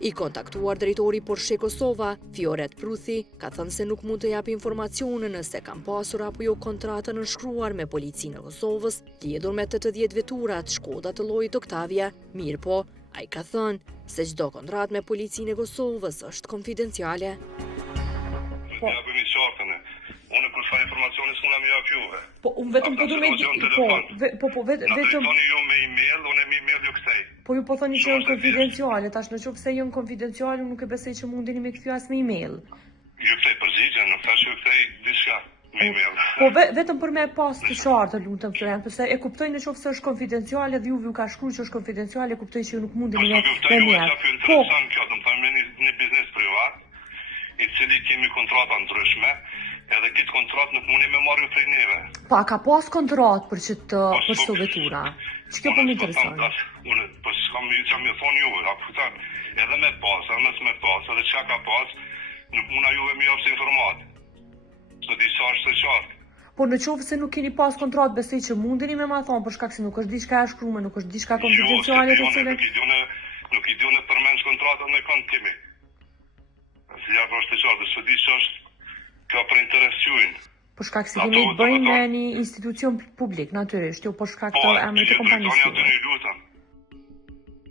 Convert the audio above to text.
I kontaktuar drejtori Porsche Kosova, Fioret Pruthi, ka thënë se nuk mund të japë informacione nëse kam pasur apo jo kontratën nënshkruar me Policinë e Kosovës, lidhur me 80 veturat Shkoda të llojit Octavia, mirë po, ai ka thënë se çdo kontratë me Policinë e Kosovës është konfidenciale. Unë kur faj informacioni s'muna me jap juve. Po unë vetëm po du me vetëm thoni ju me email, unë me email ju kthej. Po ju po thoni që janë konfidenciale, tash nëse janë konfidenciale, unë nuk e besoj që mundeni me kthy as me email. Ju kthej përgjigjen, nuk thash ju kthej diçka me email. Po vetëm për me pas të qartë, lutem Florian, pse e kuptoj nëse është konfidenciale dhe juve ju ka shkruar që është konfidenciale, e kuptoj që ju nuk mundeni me email. Po, kjo do të thonë një biznes privat, i cili kemi kontrata ndryshme, edhe këtë kontratë nuk mundi me marrë prej neve. Pa, ka pas kontratë për çdo vetura. Ç'kjo po më intereson? Unë po s'kam më thonë juve, apo edhe me pas, edhe me pas, edhe çka ka pas, nuk munda juve më jap informatë. S'do di sa është e qartë. Po në qoftë se nuk keni pas kontratë, besoj që mundeni me ma thonë, për shkak se nuk është diçka e shkruar, nuk është diçka konfidenciale të cilën nuk i duan përmend kontratën me kënd kimi. Si ja është e qartë, s'do di ç'është ka për interes juin. Për shkak se kemi të bëjmë me një institucion publik, natyrisht, jo për shkak të emrit të kompanisë. Po, ju lutem.